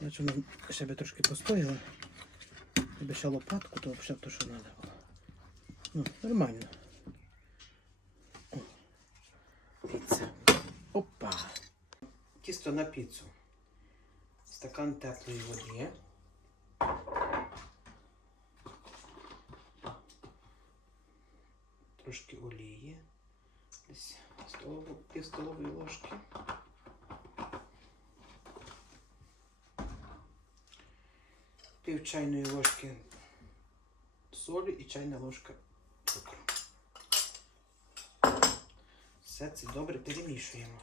Значить, вона ще би трошки постояла. Якби ще лопатку, то взагалі то, що треба. Ну, нормально. О, Піца. Опа. Тісто на піцу. Стакан теплої води. Трошки олії. Десь столову, пів столової ложки. Пів чайної ложки солі і чайна ложка цукру. Все це добре перемішуємо.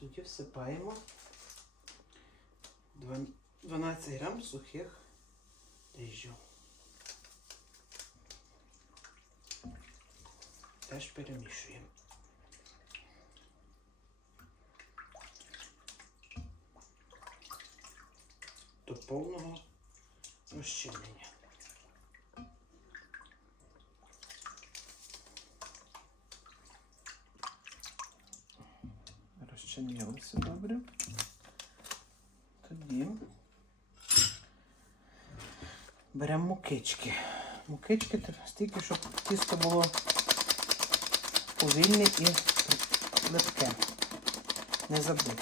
Тоді всипаємо 12 грам сухих дріжджів. Теж перемішуємо. До повного розчинення. Розчинилося добре. Тоді беремо мукички. Мукички стільки, щоб тісто було повільне і липке. Не забити.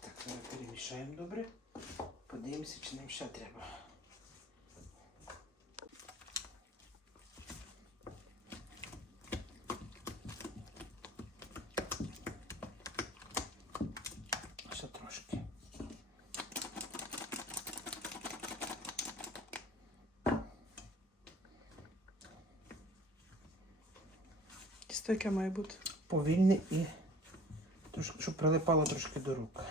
Так, зараз перемішаємо добре. Подивимося, чи нам ще треба. Ще трошки. Тісто яке має бути. Повільне і трошки, щоб прилипало трошки до рук.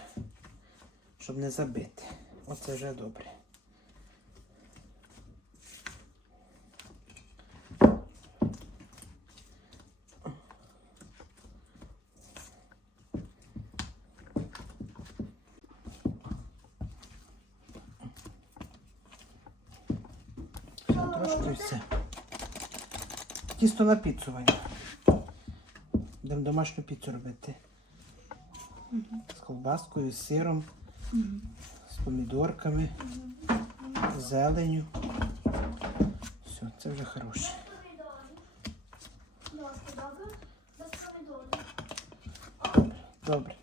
Щоб не забити. Оце вже добре. Трошки все. Тісто на піцу, Ваня. Будемо домашню піцу робити. З колбаскою, з сиром, з помідорками, з зеленю. Все, це вже хороше. Добре? Без помідорів. Добре.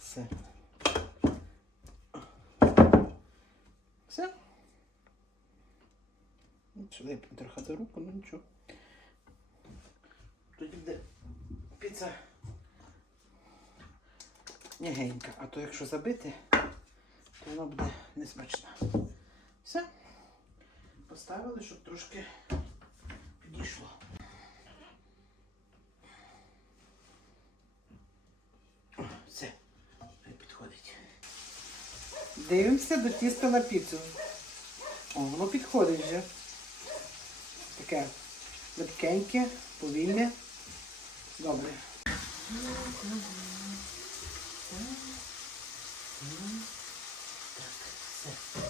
Все. Все. Ну, Сюди трохи руку, ну нічого. Тоді буде піца м'ягенька, а то якщо забити, то вона буде несмачна. Все. Поставили, щоб трошки підійшло. Все, підходить. Дивимося до тіста на піцу. О, воно підходить вже. Таке липкеньке, повільне. Добре. Так, все.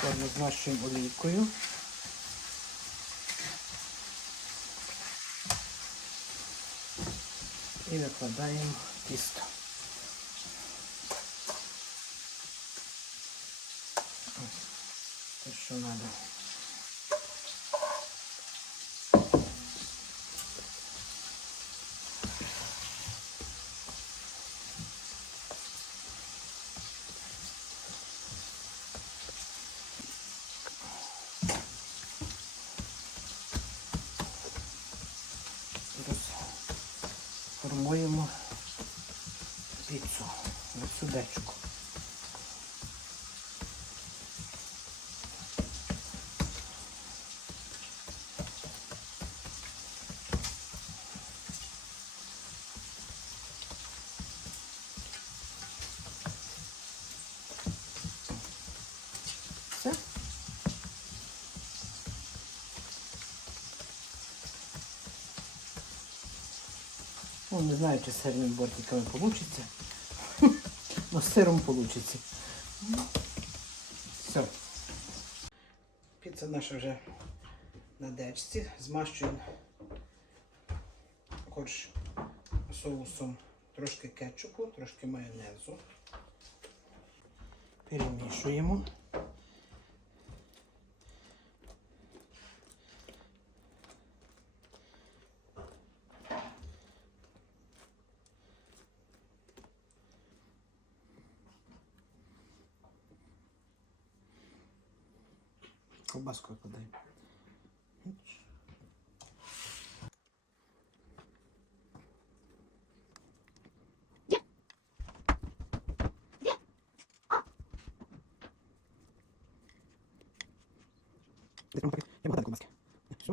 Форму змащуємо олійкою. І викладаємо тісто. Ось, Те, що. Формуємо піцу на цю Ну, не знаю, чи з сирними бортиками вийде. Но з сиром вийде. Все. Піца наша вже на дечці. Змащуємо корж соусом трошки кетчупу, трошки майонезу. Перемішуємо. Колбаску викладаємо. Десь прямо так, я вгадаю колбаски. Все.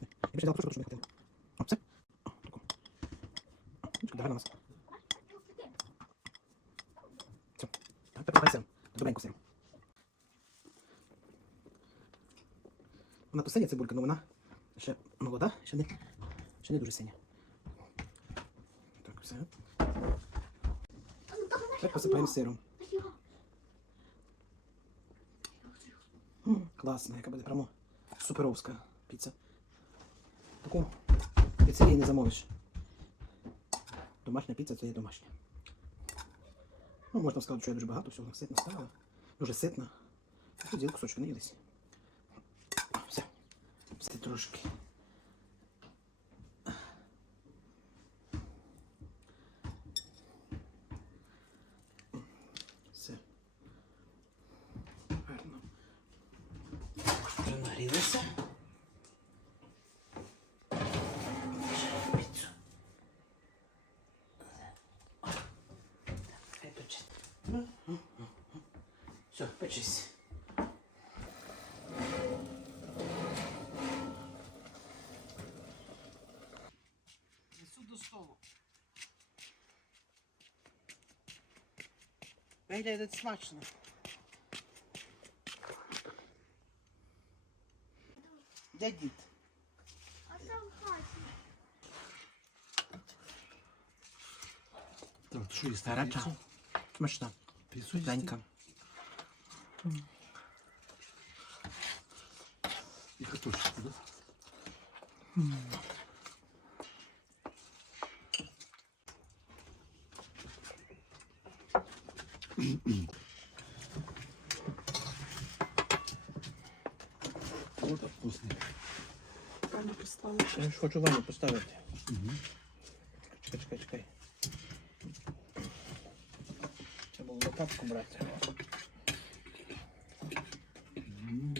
Я більше дав трошки, щоб не хотів. Все. О, таку. О, бачите, гарно у нас. Все. А давай сиром. Добренько сиром. Вона то цибулька, але вона ще молода, ще не, ще не дуже синя. Так, все. Тепер посипаємо сиром. М, Класно, яка буде прямо суперовська піца. Таку піцерії не замовиш. Домашня піца це є домашня. Ну, можна сказати, що я дуже багато всього ситно ставила. Дуже ситно. Тут діл кусочок. Все. Все трошки. Все. Гарно. Вже. Все, печись. Виглядає смачно. Де дід? А там хаті. Так, що їсти? Гаряча. Смачна. Денька. І картошку, да? Вот так вкусно. Пані поставила. Я ж хочу ванну поставити. Чекай, чекай, чекай. Треба було лопатку брати. М.